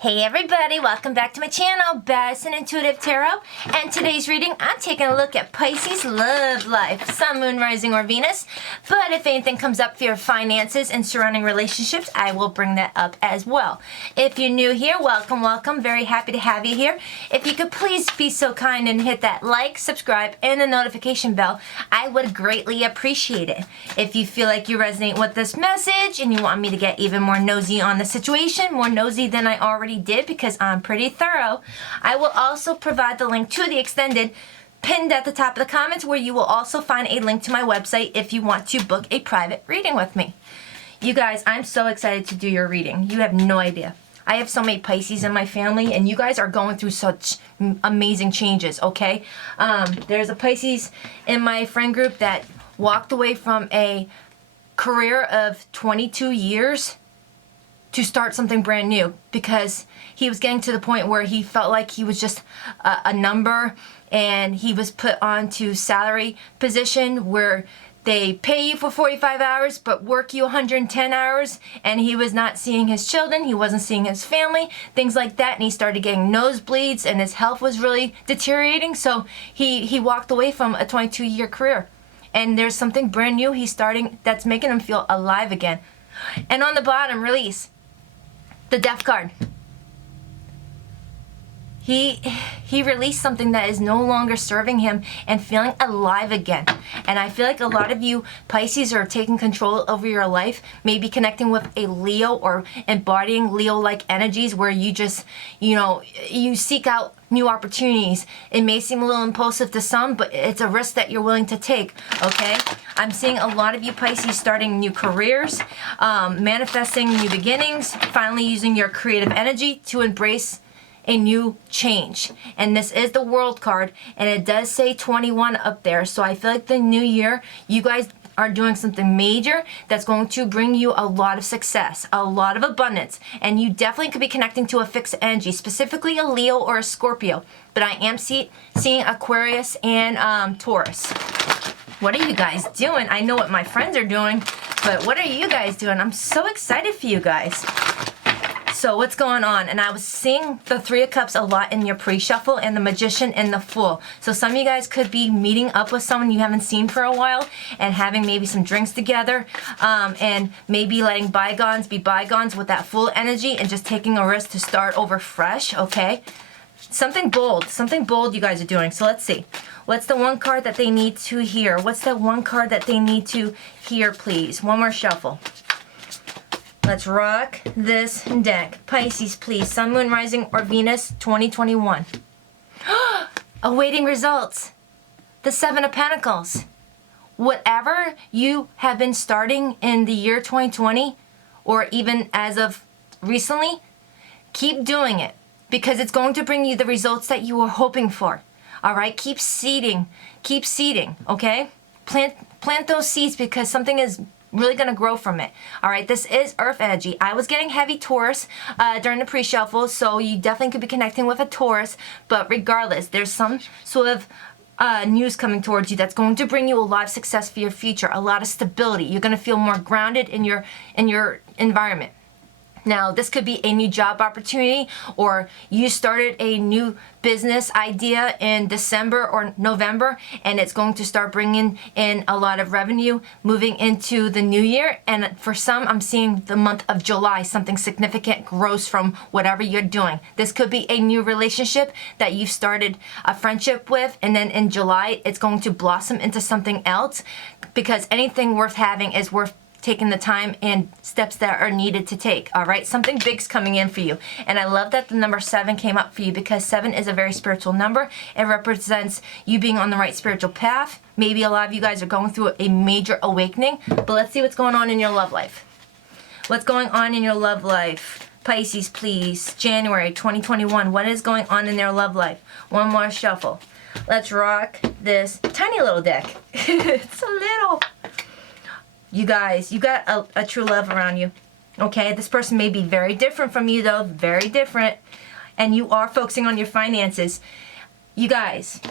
Hey everybody, welcome back to my channel, Best and Intuitive Tarot. And today's reading, I'm taking a look at Pisces love life, Sun, Moon, Rising, or Venus. But if anything comes up for your finances and surrounding relationships, I will bring that up as well. If you're new here, welcome, welcome. Very happy to have you here. If you could please be so kind and hit that like, subscribe, and the notification bell, I would greatly appreciate it. If you feel like you resonate with this message and you want me to get even more nosy on the situation, more nosy than I already did because I'm pretty thorough, I will also provide the link to the extended pinned at the top of the comments, where you will also find a link to my website if you want to book a private reading with me. You guys, I'm so excited to do your reading. You have no idea. I have so many Pisces in my family, and you guys are going through such amazing changes, okay? There's a Pisces in my friend group that walked away from a career of 22 years to start something brand new because he was getting to the point where he felt like he was just a number, and he was put onto salary position where they pay you for 45 hours but work you 110 hours, and he was not seeing his children, he wasn't seeing his family, things like that, and he started getting nosebleeds and his health was really deteriorating. So he walked away from a 22-year career, and there's something brand new he's starting that's making him feel alive again. And on the bottom, release. The Death card. He released something that is no longer serving him and feeling alive again. And I feel like a lot of you Pisces are taking control over your life, maybe connecting with a Leo or embodying Leo-like energies where you just, you seek out new opportunities. It may seem a little impulsive to some, but it's a risk that you're willing to take, okay? I'm seeing a lot of you Pisces starting new careers, manifesting new beginnings, finally using your creative energy to embrace a new change. And this is the World card, and it does say 21 up there. So I feel like the new year, you guys are doing something major that's going to bring you a lot of success, a lot of abundance, and you definitely could be connecting to a fixed energy, specifically a Leo or a Scorpio. But I am seeing Aquarius and Taurus. What are you guys doing? I know what my friends are doing, but what are you guys doing? I'm so excited for you guys. So what's going on? And I was seeing the Three of Cups a lot in your pre-shuffle, and the Magician and the Fool. So some of you guys could be meeting up with someone you haven't seen for a while and having maybe some drinks together, and maybe letting bygones be bygones with that Fool energy and just taking a risk to start over fresh, okay? Something bold you guys are doing. So let's see. What's the one card that they need to hear? What's that one card that they need to hear, please? One more shuffle. Let's rock this deck. Pisces, please. Sun, Moon, Rising, or Venus 2021. Awaiting results. The Seven of Pentacles. Whatever you have been starting in the year 2020, or even as of recently, keep doing it, because it's going to bring you the results that you were hoping for. All right? Keep seeding, okay? Plant those seeds, because something is really going to grow from it. All right, this is Earth energy. I was getting heavy Taurus during the pre-shuffle, so you definitely could be connecting with a Taurus, but regardless, there's some sort of news coming towards you that's going to bring you a lot of success for your future, a lot of stability. You're going to feel more grounded in your environment. Now, this could be a new job opportunity, or you started a new business idea in December or November, and it's going to start bringing in a lot of revenue moving into the new year. And for some, I'm seeing the month of July, something significant grows from whatever you're doing. This could be a new relationship that you started a friendship with, and then in July, it's going to blossom into something else, because anything worth having is worth taking the time and steps that are needed to take. All right, something big's coming in for you. And I love that the number 7 came up for you, because 7 is a very spiritual number. It represents you being on the right spiritual path. Maybe a lot of you guys are going through a major awakening, but let's see what's going on in your love life. What's going on in your love life? Pisces, please. January 2021. What is going on in their love life? One more shuffle. Let's rock this tiny little deck. It's so little. You guys, you got a true love around you, okay? This person may be very different from you, though, very different, and you are focusing on your finances. You guys,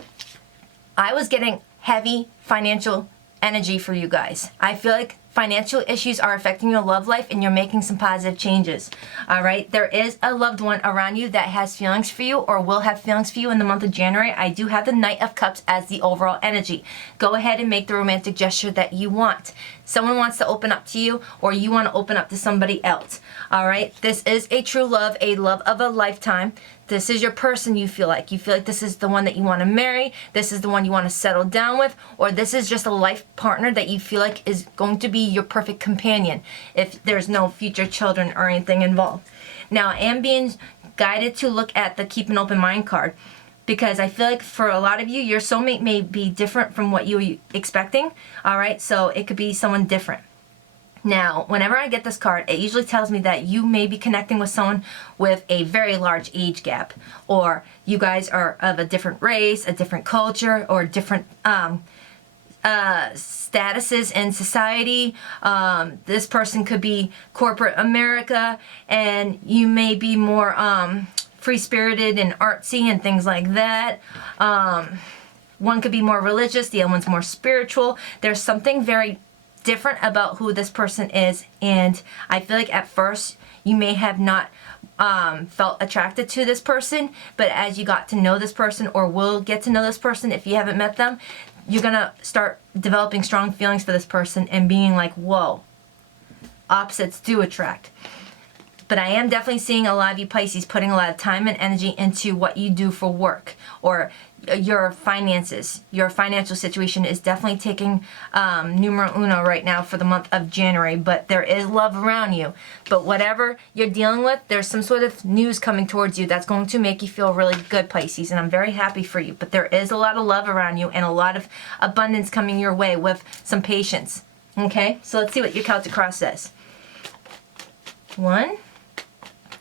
I was getting heavy financial energy for you guys. I feel like financial issues are affecting your love life and you're making some positive changes. All right, there is a loved one around you that has feelings for you or will have feelings for you in the month of January. I do have the Knight of Cups as the overall energy. Go ahead and make the romantic gesture that you want. Someone wants to open up to you or you want to open up to somebody else. All right, this is a true love, a love of a lifetime. This is your person you feel like. You feel like this is the one that you want to marry, this is the one you want to settle down with, or this is just a life partner that you feel like is going to be your perfect companion if there's no future children or anything involved. Now, I am being guided to look at the Keep an Open Mind card because I feel like for a lot of you, your soulmate may be different from what you were expecting. All right, so it could be someone different. Now, whenever I get this card, it usually tells me that you may be connecting with someone with a very large age gap, or you guys are of a different race, a different culture, or different statuses in society. This person could be corporate America, and you may be more free-spirited and artsy and things like that. One could be more religious, the other one's more spiritual. There's something very different about who this person is, and I feel like at first you may have not felt attracted to this person, but as you got to know this person or will get to know this person if you haven't met them, you're gonna start developing strong feelings for this person and being like, whoa, opposites do attract. But I am definitely seeing a lot of you Pisces putting a lot of time and energy into what you do for work or your finances. Your financial situation is definitely taking numero uno right now for the month of January, but there is love around you. But whatever you're dealing with, there's some sort of news coming towards you that's going to make you feel really good, Pisces, and I'm very happy for you. But there is a lot of love around you and a lot of abundance coming your way with some patience. Okay, so let's see what your Celtic Cross says. 1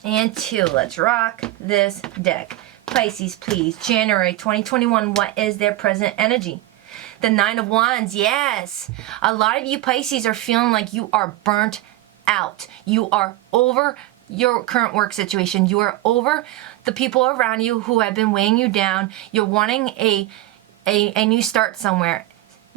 and 2. Let's rock this deck. Pisces, please. January 2021, what is their present energy? The 9 of Wands, yes. A lot of you Pisces are feeling like you are burnt out. You are over your current work situation. You are over the people around you who have been weighing you down. You're wanting a new start somewhere.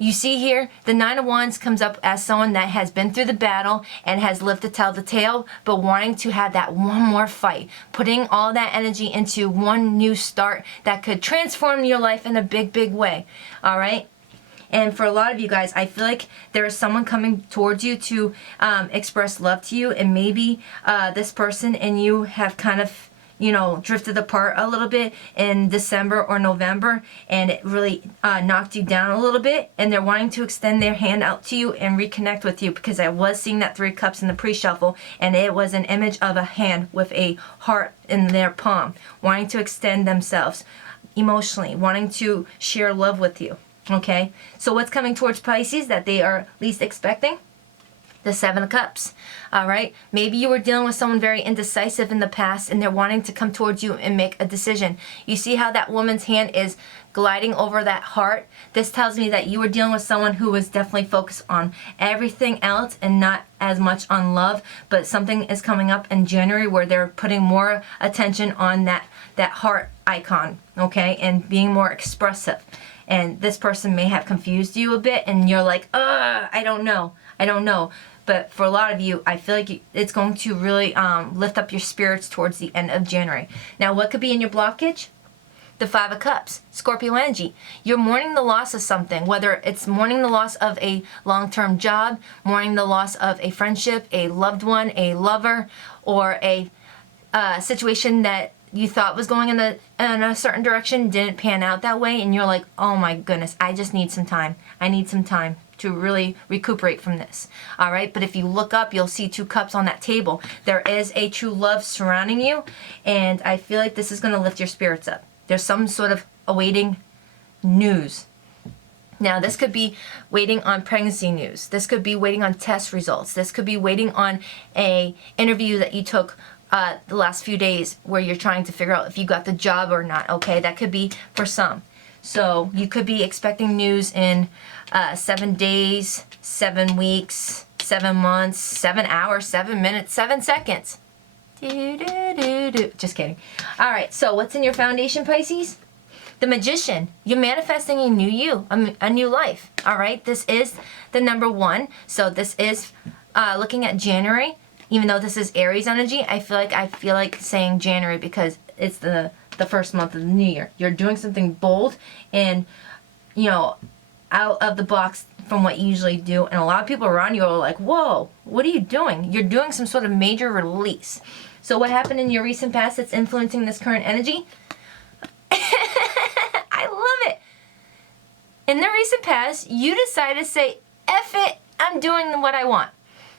You see here, the 9 of Wands comes up as someone that has been through the battle and has lived to tell the tale, but wanting to have that one more fight, putting all that energy into one new start that could transform your life in a big, big way. All right? And for a lot of you guys, I feel like there is someone coming towards you to express love to you, and maybe this person and you have kind of, you know, drifted apart a little bit in December or November, and it really knocked you down a little bit, and they're wanting to extend their hand out to you and reconnect with you, because I was seeing that 3 of Cups in the pre-shuffle, and it was an image of a hand with a heart in their palm, wanting to extend themselves emotionally, wanting to share love with you. Okay, so what's coming towards Pisces that they are least expecting? The 7 of Cups. All right, maybe you were dealing with someone very indecisive in the past and they're wanting to come towards you and make a decision. You see how that woman's hand is gliding over that heart? This tells me that you were dealing with someone who was definitely focused on everything else and not as much on love, but something is coming up in January where they're putting more attention on that heart icon, okay, and being more expressive. And this person may have confused you a bit and you're like, I don't know. But for a lot of you, I feel like it's going to really lift up your spirits towards the end of January. Now, what could be in your blockage? The 5 of Cups, Scorpio energy. You're mourning the loss of something, whether it's mourning the loss of a long-term job, mourning the loss of a friendship, a loved one, a lover, or a situation that you thought was going in a certain direction, didn't pan out that way, and you're like, oh my goodness, I just need some time. I need some time to really recuperate from this. All right, but if you look up, you'll see 2 cups on that table. There is a true love surrounding you, and I feel like this is going to lift your spirits up. There's some sort of awaiting news. Now, this could be waiting on pregnancy news. This could be waiting on test results. This could be waiting on a interview that you took the last few days where you're trying to figure out if you got the job or not, okay? That could be for some. So you could be expecting news in 7 days, 7 weeks, 7 months, 7 hours, 7 minutes, 7 seconds. Just kidding. All right, so what's in your foundation, Pisces? The Magician, you're manifesting a new you, a new life. All right, this is the number 1. So this is looking at January. Even though this is Aries energy, I feel like saying January because it's the first month of the new year. You're doing something bold and, you know, out of the box from what you usually do. And a lot of people around you are like, whoa, what are you doing? You're doing some sort of major release. So what happened in your recent past that's influencing this current energy? I love it. In the recent past, you decided to say, F it, I'm doing what I want.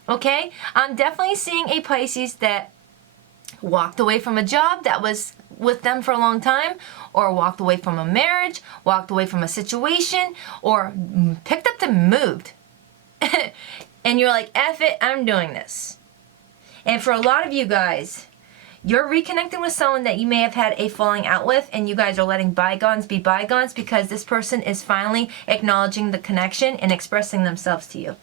Okay? I'm definitely seeing a Pisces that walked away from a job that was with them for a long time, or walked away from a marriage, walked away from a situation, or picked up and moved. And you're like, F it, I'm doing this. And for a lot of you guys, you're reconnecting with someone that you may have had a falling out with, and you guys are letting bygones be bygones because this person is finally acknowledging the connection and expressing themselves to you.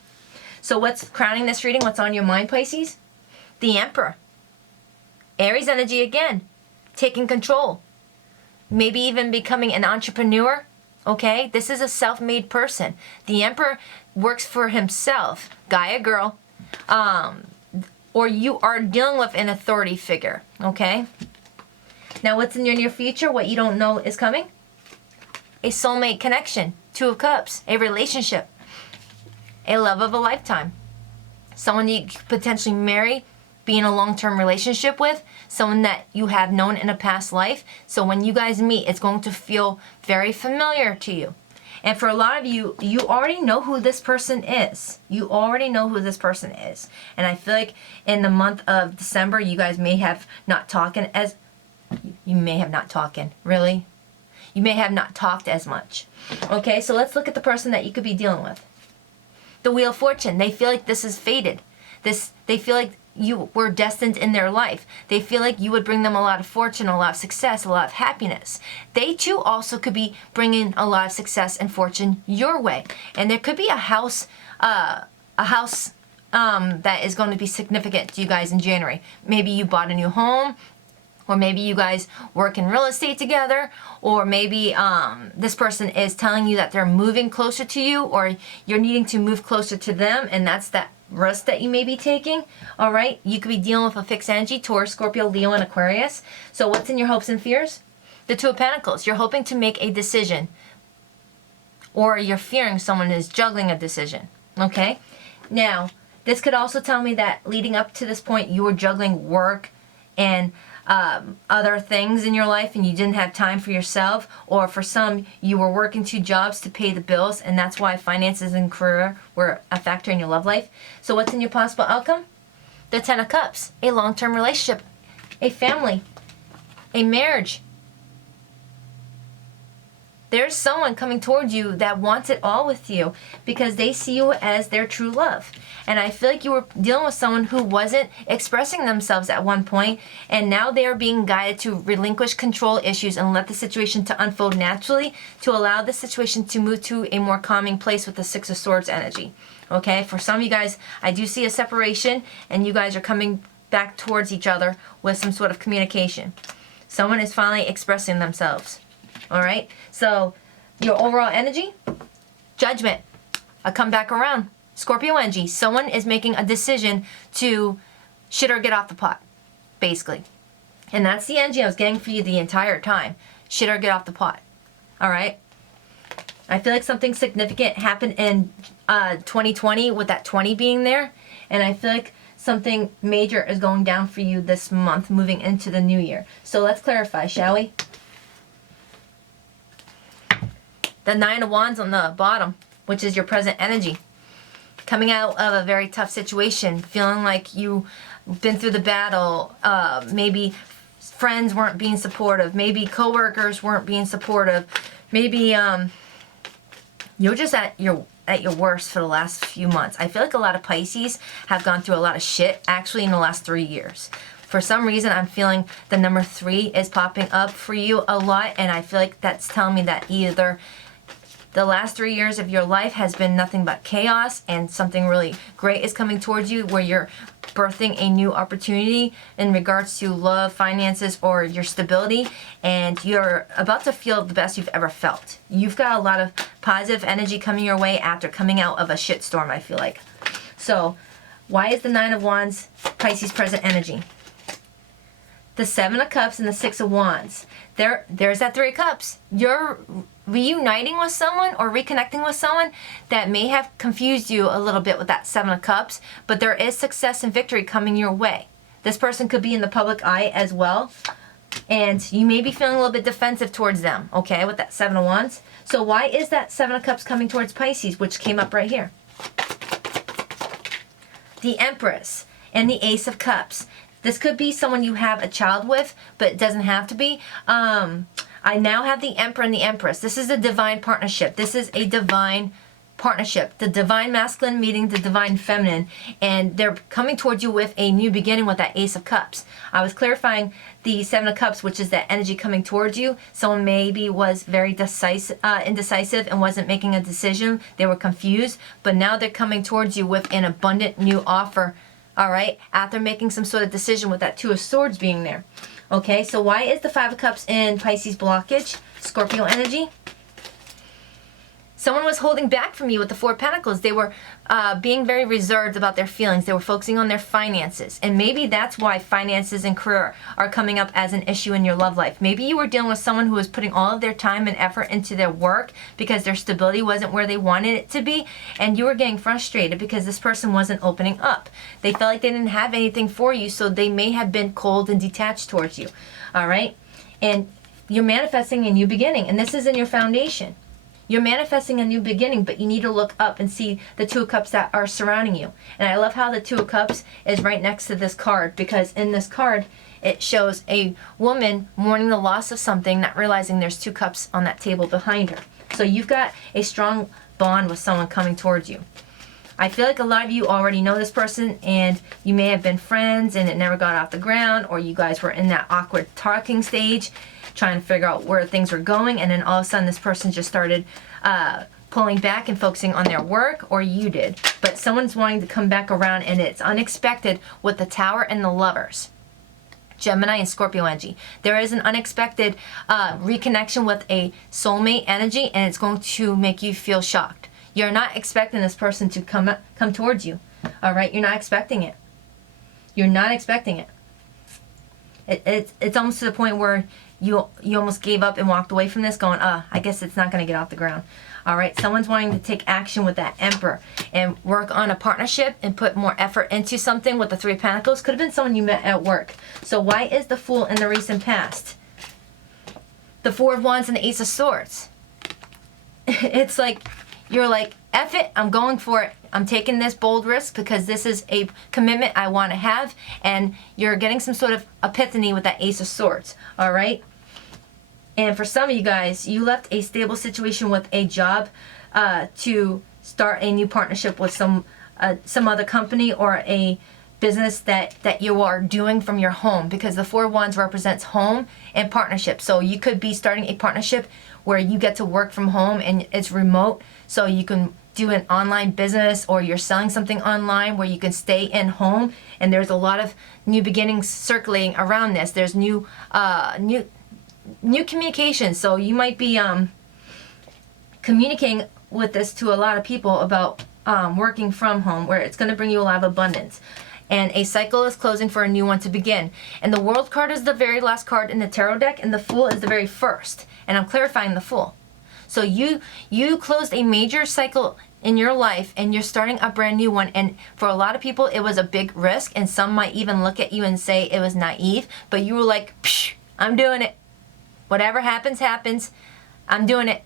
So what's crowning this reading? What's on your mind, Pisces? The Emperor. Aries energy again. Taking control. Maybe even becoming an entrepreneur. Okay? This is a self-made person. The Emperor works for himself. Guy or girl. Or you are dealing with an authority figure. Okay? Now what's in your near future? What you don't know is coming? A soulmate connection. 2 of Cups. A relationship. A love of a lifetime. Someone you could potentially marry, be in a long-term relationship with, someone that you have known in a past life. So when you guys meet, it's going to feel very familiar to you. And for a lot of you, you already know who this person is. You already know who this person is. And I feel like in the month of December, you guys may have not talking as... You may have not talking. Really? You may have not talked as much. Okay, so let's look at the person that you could be dealing with. The Wheel of Fortune. They feel like this is fated. They feel like you were destined in their life. They feel like you would bring them a lot of fortune, a lot of success, a lot of happiness. They too also could be bringing a lot of success and fortune your way. And there could be a house that is going to be significant to you guys in January. Maybe you bought a new home, or maybe you guys work in real estate together, or maybe this person is telling you that they're moving closer to you, or you're needing to move closer to them, and that's that risk that you may be taking. All right, you could be dealing with a fixed energy, Taurus, Scorpio, Leo, and Aquarius. So what's in your hopes and fears? The 2 of Pentacles. You're hoping to make a decision, or you're fearing someone is juggling a decision. Okay, now this could also tell me that leading up to this point, you were juggling work and other things in your life, and you didn't have time for yourself, or for some you were working 2 jobs to pay the bills, and that's why finances and career were a factor in your love life. So what's in your possible outcome? The 10 of Cups. A long-term relationship, a family, a marriage. There's someone coming towards you that wants it all with you because they see you as their true love. And I feel like you were dealing with someone who wasn't expressing themselves at one point, and now they are being guided to relinquish control issues and let the situation to unfold naturally to allow the situation to move to a more calming place with the 6 of Swords energy. Okay, for some of you guys, I do see a separation, and you guys are coming back towards each other with some sort of communication. Someone is finally expressing themselves. All right, so your overall energy, Judgment, I come back around. Scorpio energy, someone is making a decision to shit or get off the pot, basically. And that's the energy I was getting for you the entire time. Shit or get off the pot. All right? I feel like something significant happened in 2020 with that 20 being there. And I feel like something major is going down for you this month moving into the new year. So let's clarify, shall we? The 9 of Wands on the bottom, which is your present energy. Coming out of a very tough situation, feeling like you've been through the battle, maybe friends weren't being supportive, maybe coworkers weren't being supportive, maybe you're just at your worst for the last few months. I feel like a lot of Pisces have gone through a lot of shit actually in the last 3 years. For some reason, I'm feeling the number 3 is popping up for you a lot, and I feel like that's telling me that either The last 3 years of your life has been nothing but chaos, and something really great is coming towards you where you're birthing a new opportunity in regards to love, finances, or your stability, and you're about to feel the best you've ever felt. You've got a lot of positive energy coming your way after coming out of a shitstorm, I feel like. So, why is the Nine of Wands Pisces present energy? The Seven of Cups and the Six of Wands. There's that Three of Cups. You're reuniting with someone or reconnecting with someone that may have confused you a little bit with that Seven of Cups, but there is success and victory coming your way. This person could be in the public eye as well, and you may be feeling a little bit defensive towards them, okay, with that Seven of Wands. So why is that Seven of Cups coming towards Pisces, which came up right here? The Empress and the Ace of Cups. This could be someone you have a child with, but it doesn't have to be. I now have the Emperor and the Empress. This is a divine partnership. This is a divine partnership. The divine masculine meeting the divine feminine. And they're coming towards you with a new beginning with that Ace of Cups. I was clarifying the Seven of Cups, which is that energy coming towards you. Someone maybe was very indecisive and wasn't making a decision. They were confused. But now they're coming towards you with an abundant new offer. All right, after making some sort of decision with that Two of Swords being there. Okay, so why is the Five of Cups in Pisces blockage? Scorpio energy. Someone was holding back from you with the Four of Pentacles. They were being very reserved about their feelings. They were focusing on their finances. And maybe that's why finances and career are coming up as an issue in your love life. Maybe you were dealing with someone who was putting all of their time and effort into their work because their stability wasn't where they wanted it to be. And you were getting frustrated because this person wasn't opening up. They felt like they didn't have anything for you, so they may have been cold and detached towards you. All right? And you're manifesting a new beginning. And this is in your foundation. You're manifesting a new beginning, but you need to look up and see the Two of Cups that are surrounding you. And I love how the Two of Cups is right next to this card, because in this card, it shows a woman mourning the loss of something, not realizing there's two cups on that table behind her. So you've got a strong bond with someone coming towards you. I feel like a lot of you already know this person, and you may have been friends and it never got off the ground, or you guys were in that awkward talking stage, trying to figure out where things were going, and then all of a sudden this person just started pulling back and focusing on their work, or you did. But someone's wanting to come back around, and it's unexpected with the Tower and the Lovers. Gemini and Scorpio energy. There is an unexpected reconnection with a soulmate energy, and it's going to make you feel shocked. You're not expecting this person to come towards you. All right? You're not expecting it. You're not expecting it. It's almost to the point where you almost gave up and walked away from this going, I guess it's not going to get off the ground. All right, someone's wanting to take action with that Emperor and work on a partnership and put more effort into something with the Three of Pentacles. Could have been someone you met at work. So why is the Fool in the recent past? The Four of Wands and the Ace of Swords. It's like, you're like, F it, I'm going for it. I'm taking this bold risk because this is a commitment I want to have, and you're getting some sort of epiphany with that Ace of Swords, all right? And for some of you guys, you left a stable situation with a job to start a new partnership with some other company or a business that you are doing from your home, because the Four of Wands represents home and partnership. So you could be starting a partnership where you get to work from home and it's remote, so you can do an online business, or you're selling something online where you can stay in home, and there's a lot of new beginnings circulating around this. There's new communication, so you might be communicating with this to a lot of people about working from home, where it's going to bring you a lot of abundance. And a cycle is closing for a new one to begin. And the World card is the very last card in the tarot deck, and the Fool is the very first. And I'm clarifying the Fool. So you closed a major cycle in your life, and you're starting a brand new one. And for a lot of people, it was a big risk, and some might even look at you and say it was naive, but you were like, psh, I'm doing it. Whatever happens, happens. I'm doing it.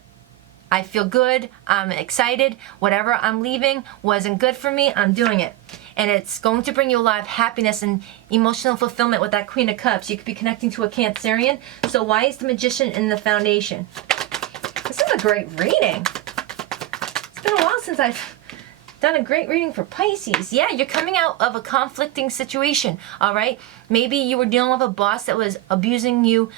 I feel good. I'm excited. Whatever I'm leaving wasn't good for me. I'm doing it. And it's going to bring you a lot of happiness and emotional fulfillment with that Queen of Cups. You could be connecting to a Cancerian. So why is the Magician in the foundation? This is a great reading. It's been a while since I've done a great reading for Pisces. Yeah, you're coming out of a conflicting situation, all right? Maybe you were dealing with a boss that was abusing you,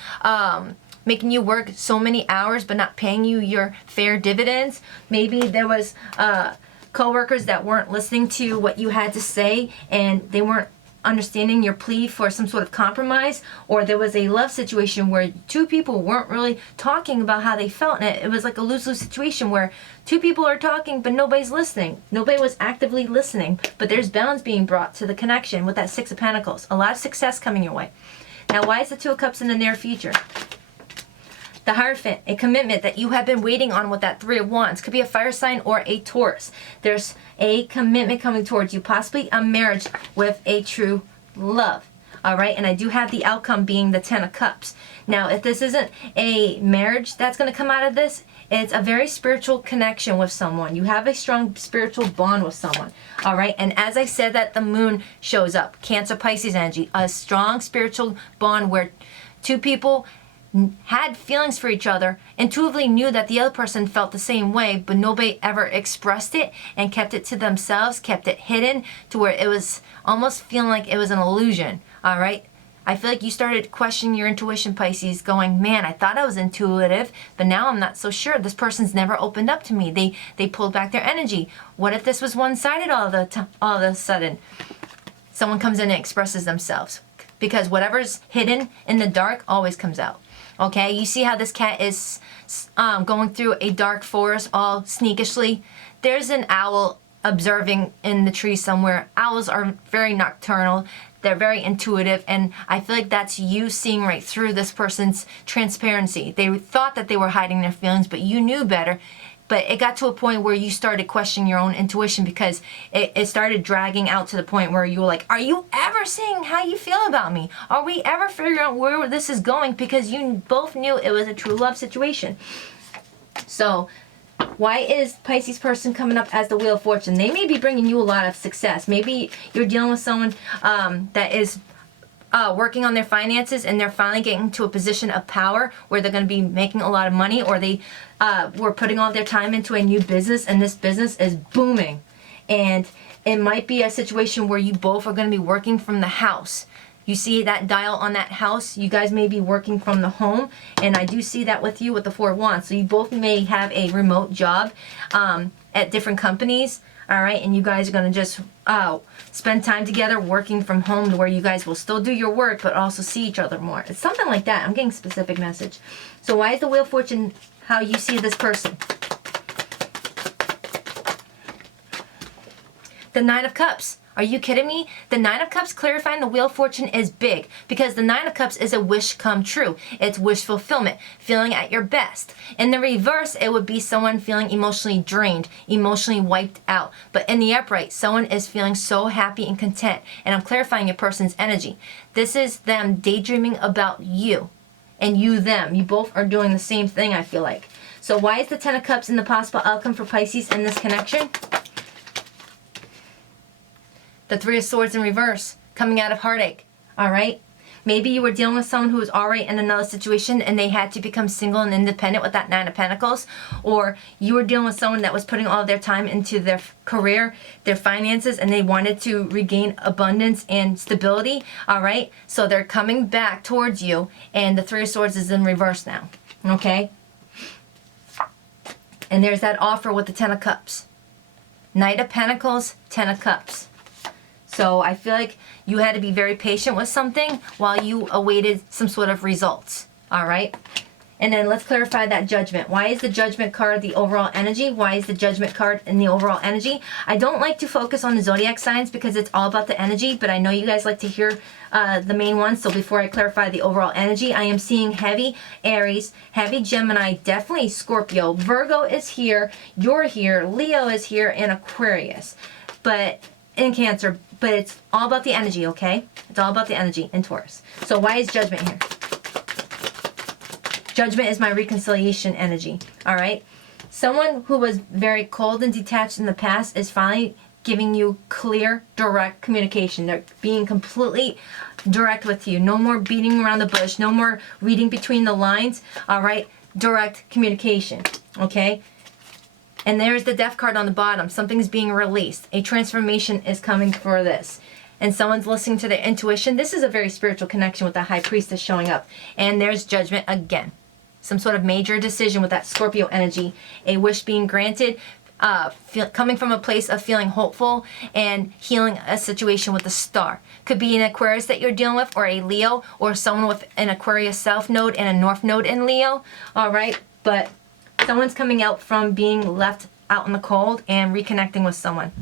making you work so many hours but not paying you your fair dividends. Maybe there was coworkers that weren't listening to what you had to say and they weren't understanding your plea for some sort of compromise, or there was a love situation where two people weren't really talking about how they felt, and it was like a lose-lose situation where two people are talking but nobody's listening. Nobody was actively listening, but there's balance being brought to the connection with that Six of Pentacles. A lot of success coming your way. Now, why is the Two of Cups in the near future? The Hierophant, a commitment that you have been waiting on with that Three of Wands. Could be a fire sign or a Taurus. There's a commitment coming towards you, possibly a marriage with a true love. All right, and I do have the outcome being the Ten of Cups. Now, if this isn't a marriage that's going to come out of this, it's a very spiritual connection with someone. You have a strong spiritual bond with someone. All right, and as I said that the moon shows up, Cancer, Pisces energy, a strong spiritual bond where two people had feelings for each other, intuitively knew that the other person felt the same way, but nobody ever expressed it and kept it to themselves, kept it hidden to where it was almost feeling like it was an illusion. All right, I feel like you started questioning your intuition, Pisces, going, man, I thought I was intuitive, but now I'm not so sure. This person's never opened up to me. They pulled back their energy. What if this was one-sided all of a sudden? Someone comes in and expresses themselves, because whatever's hidden in the dark always comes out. Okay, you see how this cat is going through a dark forest all sneakishly? There's an owl observing in the tree somewhere. Owls are very nocturnal. They're very intuitive, and I feel like that's you seeing right through this person's transparency. They thought that they were hiding their feelings, but you knew better. But it got to a point where you started questioning your own intuition, because it started dragging out to the point where you were like, are you ever saying how you feel about me? Are we ever figuring out where this is going? Because you both knew it was a true love situation. So why is Pisces person coming up as the Wheel of Fortune? They may be bringing you a lot of success. Maybe you're dealing with someone that is working on their finances, and they're finally getting to a position of power where they're going to be making a lot of money, or they were putting all their time into a new business, and this business is booming. And it might be a situation where you both are going to be working from the house. You see that dial on that house? You guys may be working from the home, and I do see that with you with the Four of Wands. So you both may have a remote job at different companies. All right, and you guys are going to just spend time together working from home, to where you guys will still do your work but also see each other more. It's something like that. I'm getting a specific message. So why is the Wheel of Fortune how you see this person? The Nine of Cups. Are you kidding me? The Nine of Cups clarifying the Wheel of Fortune is big, because the Nine of Cups is a wish come true. It's wish fulfillment, feeling at your best. In the reverse, it would be someone feeling emotionally drained, emotionally wiped out. But in the upright, someone is feeling so happy and content. And I'm clarifying your person's energy. This is them daydreaming about you, and you them. You both are doing the same thing, I feel like. So why is the Ten of Cups in the possible outcome for Pisces in this connection? The Three of Swords in reverse, coming out of heartache, all right? Maybe you were dealing with someone who was already in another situation and they had to become single and independent with that Nine of Pentacles. Or you were dealing with someone that was putting all of their time into their career, their finances, and they wanted to regain abundance and stability, all right? So they're coming back towards you, and the Three of Swords is in reverse now, okay? And there's that offer with the Ten of Cups. Knight of Pentacles, Ten of Cups. So I feel like you had to be very patient with something while you awaited some sort of results, all right? And then let's clarify that Judgment. Why is the Judgment card the overall energy? Why is the Judgment card in the overall energy? I don't like to focus on the zodiac signs because it's all about the energy, but I know you guys like to hear the main ones. So before I clarify the overall energy, I am seeing heavy Aries, heavy Gemini, definitely Scorpio. Virgo is here, you're here, Leo is here, and Aquarius. But in Cancer, but it's all about the energy, okay? It's all about the energy in Taurus. So why is Judgment here? Judgment is my reconciliation energy, all right? Someone who was very cold and detached in the past is finally giving you clear, direct communication. They're being completely direct with you. No more beating around the bush. No more reading between the lines, all right? Direct communication, okay? And there's the Death card on the bottom. Something's being released. A transformation is coming for this. And someone's listening to their intuition. This is a very spiritual connection with the High Priestess showing up. And there's Judgment again. Some sort of major decision with that Scorpio energy. A wish being granted. Coming from a place of feeling hopeful and healing a situation with the Star. Could be an Aquarius that you're dealing with, or a Leo, or someone with an Aquarius South node and a North node in Leo. All right, but someone's coming out from being left out in the cold and reconnecting with someone.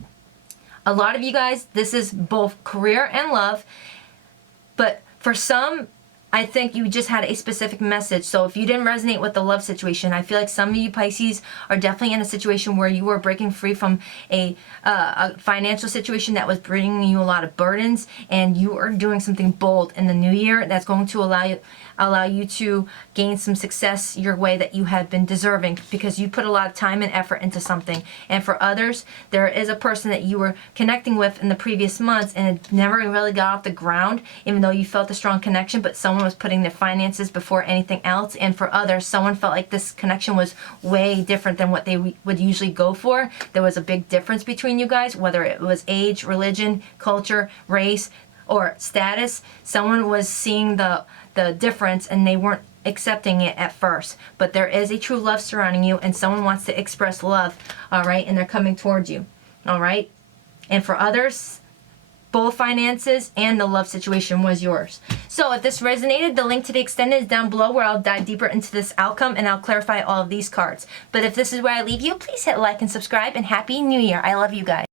A lot of you guys, this is both career and love, but for some, I think you just had a specific message. So if you didn't resonate with the love situation, I feel like some of you Pisces are definitely in a situation where you were breaking free from a financial situation that was bringing you a lot of burdens, and you are doing something bold in the new year that's going to allow you to gain some success your way that you have been deserving, because you put a lot of time and effort into something. And for others, there is a person that you were connecting with in the previous months and it never really got off the ground, even though you felt a strong connection, but someone was putting their finances before anything else. And for others, someone felt like this connection was way different than what they would usually go for. There was a big difference between you guys, whether it was age, religion, culture, race, or status. Someone was seeing the difference and they weren't accepting it at first. But there is a true love surrounding you, and someone wants to express love, all right, and they're coming towards you, all right? And for others, both finances and the love situation was yours. So if this resonated, the link to the extended is down below, where I'll dive deeper into this outcome and I'll clarify all of these cards. But if this is where I leave you, please hit like and subscribe, and Happy New Year. I love you guys.